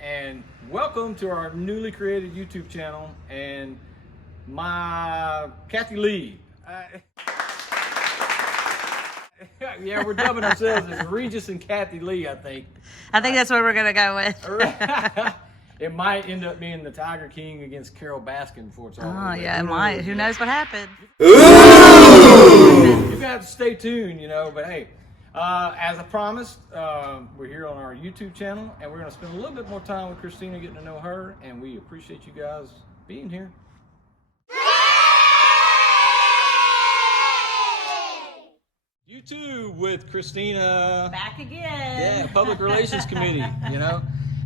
and welcome to our newly created YouTube channel and my Kathy Lee. Yeah, we're dubbing ourselves as Regis and Kathy Lee, I think. I think that's what we're gonna go with. It might end up being the Tiger King against Carol Baskin before it's all over. Oh yeah, it might. Who knows what happened? You got to stay tuned, but hey, as I promised, we're here on our YouTube channel, and we're going to spend a little bit more time with Kristina, getting to know her, and we appreciate you guys being here. YouTube with Kristina. Back again. Yeah, Public Relations Committee,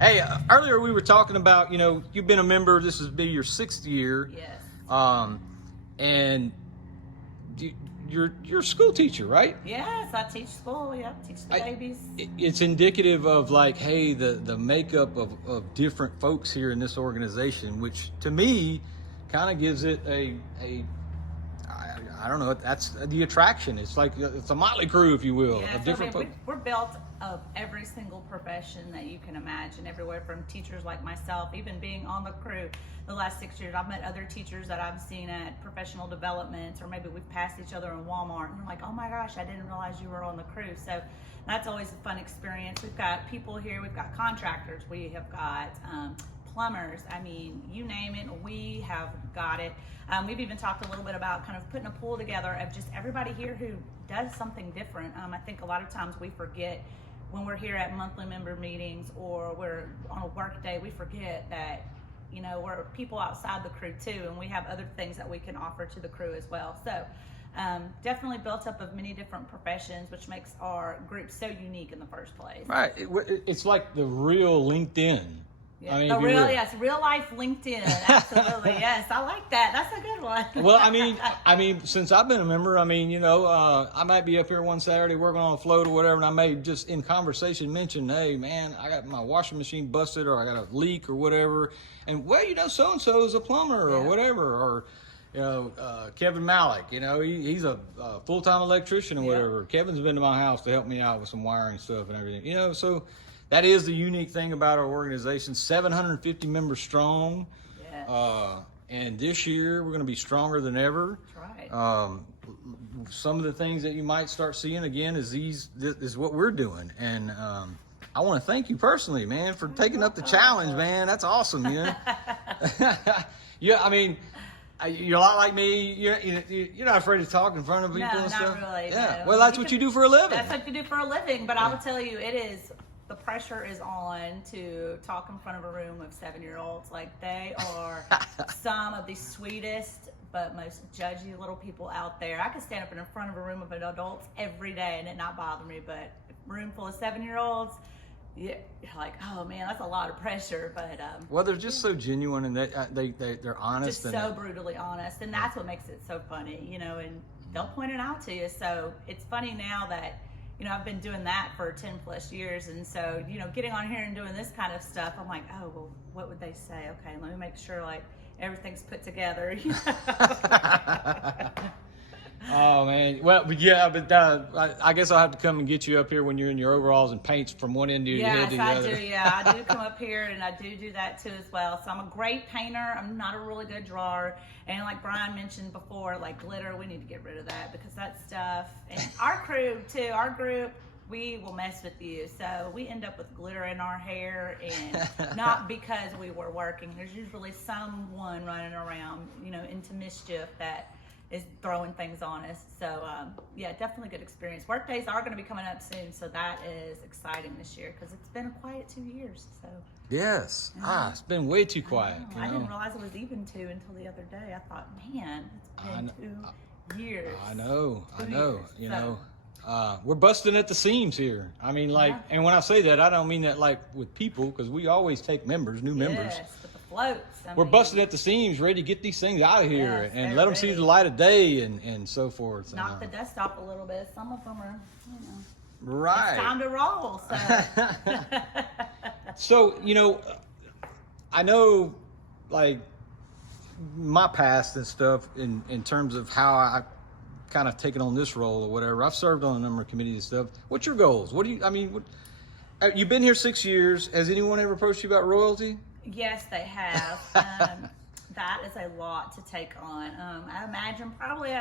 Hey, earlier we were talking about, you've been a member, this will be your 6th year. Yes. And you're a school teacher, right? Yes, I teach school. Yep, teach the babies. It's indicative of the makeup of different folks here in this organization, which to me kind of gives it I don't know, that's the attraction. It's like, it's a motley crew, if you will, of different folks. We're built of every single profession that you can imagine, everywhere from teachers like myself, even being on the crew the last 6 years. I've met other teachers that I've seen at professional developments, or maybe we've passed each other in Walmart, and they're like, oh my gosh, I didn't realize you were on the crew. So that's always a fun experience. We've got people here, we've got contractors, we have got plumbers, I mean, you name it, we have got it. We've even talked a little bit about kind of putting a pool together of just everybody here who does something different. I think a lot of times we forget when we're here at monthly member meetings or we're on a work day, we forget that, we're people outside the crew too, and we have other things that we can offer to the crew as well. So definitely built up of many different professions, which makes our group so unique in the first place. Right, it's like the real LinkedIn. Yeah. I mean, real life LinkedIn. Absolutely, yes, I like that. That's a good one. Well, I mean, since I've been a member, I might be up here one Saturday working on a float or whatever, and I may just in conversation mention, hey, man, I got my washing machine busted, or I got a leak or whatever, and so and so is a plumber or whatever, or Kevin Malik, he's a full-time electrician or whatever. Kevin's been to my house to help me out with some wiring stuff and everything, so. That is the unique thing about our organization, 750 members strong. Yes. And this year we're going to be stronger than ever. That's right. Some of the things that you might start seeing again is what we're doing. And I want to thank you personally, man, for taking up the challenge, man. That's awesome, Yeah, I mean, you're a lot like me. You're not afraid to talk in front of people and stuff. No, not really. Yeah. No. Well, that's what you do for a living. That's what you do for a living. But I will tell you, the pressure is on to talk in front of a room of 7-year-olds. Like, they are some of the sweetest but most judgy little people out there. I could stand up in front of a room of adults every day and it not bother me, but a room full of 7-year-olds, you're like, oh man, that's a lot of pressure. But well, they're just so genuine, and they're honest, just so brutally honest, and that's what makes it so funny, and they'll point it out to you. So it's funny now that I've been doing that for 10 plus years. And so, getting on here and doing this kind of stuff, I'm like, oh, well, what would they say? Okay, let me make sure everything's put together. Oh man. Well, but I guess I'll have to come and get you up here when you're in your overalls and paints from one end of your head to the other. Yes, I do. Yeah, I do come up here and I do that too as well. So I'm a great painter. I'm not a really good drawer. And like Brian mentioned before, glitter, we need to get rid of that because that stuff. And our crew too, our group, we will mess with you. So we end up with glitter in our hair, and not because we were working. There's usually someone running around, into mischief that is throwing things on us. So yeah, definitely good experience. Work days are going to be coming up soon, so that is exciting this year because it's been a quiet 2 years. So yes, it's been way too quiet. I didn't realize it was even 2 until the other day. I thought, man, it's been 2 years. I know. We're busting at the seams here. I mean, and when I say that, I don't mean that with people, because we always take new members. Yes, but the floats. We're busting at the seams, ready to get these things out of here and let them see the light of day and so forth. Knock the dust off a little bit. Some of them are, right. It's time to roll. So. So, I know, my past and stuff in terms of how I kind of taken on this role or whatever. I've served on a number of committees and stuff. What's your goals? What do you, You've been here 6 years. Has anyone ever approached you about royalty? Yes, they have. That is a lot to take on. I imagine probably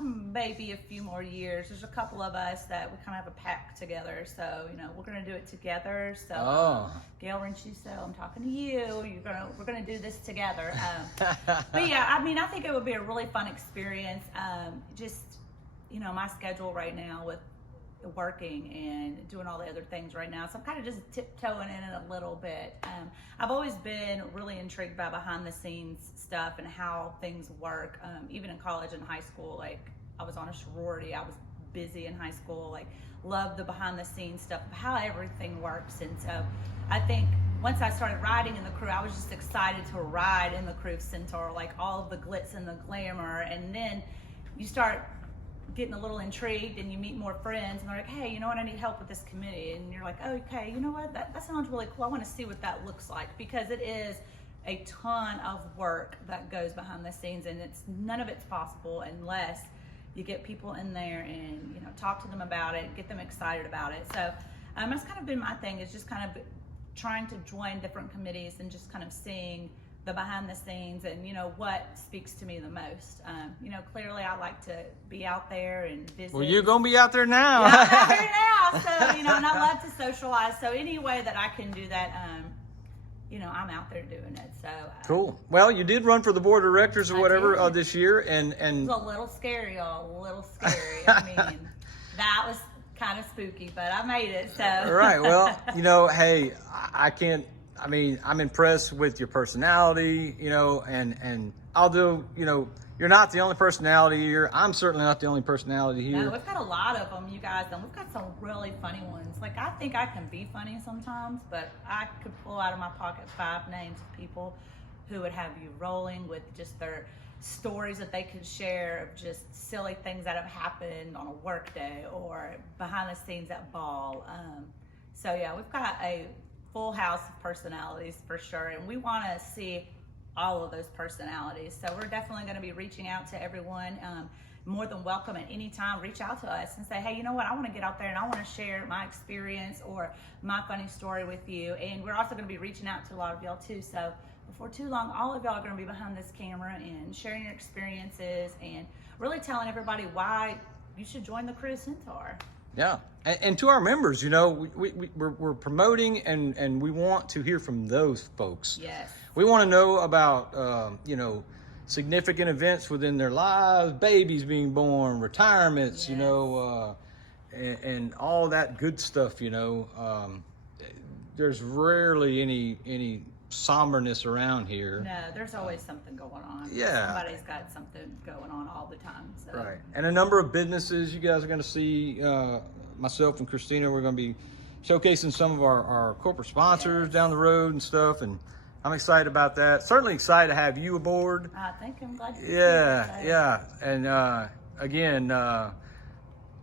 maybe a few more years. There's a couple of us that we kind of have a pact together, so we're gonna do it together. So Gail Renchuso, I'm talking to you. We're gonna do this together. But yeah, I mean, I think it would be a really fun experience. Just my schedule right now with working and doing all the other things right now, so I'm kind of just tiptoeing in it a little bit. I've always been really intrigued by behind the scenes stuff and how things work. Even in college and high school, like I was on a sorority, I was busy in high school, like loved the behind the scenes stuff of how everything works. And so I think once I started riding in the crew, I was just excited to ride in the crew of Centaur, like all of the glitz and the glamour. And then you start getting a little intrigued and you meet more friends and they're like, hey, you know what, I need help with this committee. And you're like, okay, you know what, that sounds really cool. I want to see what that looks like, because it is a ton of work that goes behind the scenes, and none of it's possible unless you get people in there and talk to them about it, get them excited about it. So that's kind of been my thing, is just kind of trying to join different committees and just kind of seeing the behind the scenes and what speaks to me the most. Clearly I like to be out there and visit. Well, you're gonna be out there now. Yeah, I'm out there now, so and I love to socialize. So any way that I can do that, I'm out there doing it. So cool. Well, you did run for the board of directors or whatever this year, and it was a little scary, y'all. A little scary. I mean, that was kind of spooky, but I made it. So right. Well, hey, I can't. I mean, I'm impressed with your personality, and although, you're not the only personality here, I'm certainly not the only personality here. No, we've got a lot of them, you guys, and we've got some really funny ones. Like, I think I can be funny sometimes, but I could pull out of my pocket 5 names of people who would have you rolling with just their stories that they could share of just silly things that have happened on a work day or behind the scenes at ball. So yeah, we've got a full house of personalities for sure, and we want to see all of those personalities. So we're definitely going to be reaching out to everyone. More than welcome at any time. Reach out to us and say, hey, you know what, I want to get out there and I want to share my experience or my funny story with you. And we're also going to be reaching out to a lot of y'all too. So before too long, all of y'all are going to be behind this camera and sharing your experiences and really telling everybody why you should join the Crew Centaur. Yeah, and to our members, we're promoting and we want to hear from those folks. Yes. We want to know about, significant events within their lives, babies being born, retirements, Yes. And all that good stuff, There's rarely any somberness around here. No, there's always something going on. Yeah. Somebody's got something going on all the time. So. Right. And a number of businesses you guys are going to see, myself and Kristina, we're going to be showcasing some of our corporate sponsors down the road and stuff. And I'm excited about that. Certainly excited to have you aboard. I think I'm glad to be Yeah, here. yeah. And again,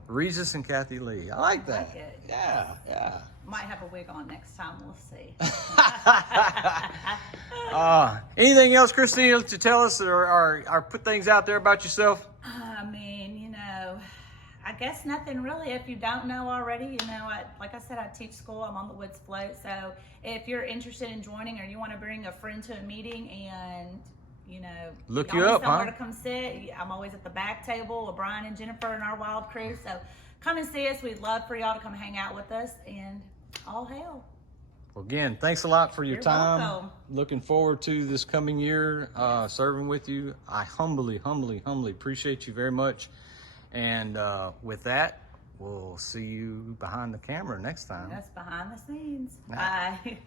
Regis and Kathy Lee. I like that. like it. Yeah. Might have a wig on next time. We'll see. Anything else, Kristina, to tell us or put things out there about yourself? I mean, I guess nothing really. If you don't know already, like I said, I teach school. I'm on the Woods Float. So if you're interested in joining or you want to bring a friend to a meeting and, look y'all you need up, somewhere huh? to come sit, I'm always at the back table with Brian and Jennifer and our wild crew. So come and see us. We'd love for y'all to come hang out with us, and all hail. Well, again, thanks a lot for your You're time. welcome. Looking forward to this coming year, serving with you. I humbly appreciate you very much. And with that, we'll see you behind the camera next time. That's behind the scenes. Bye.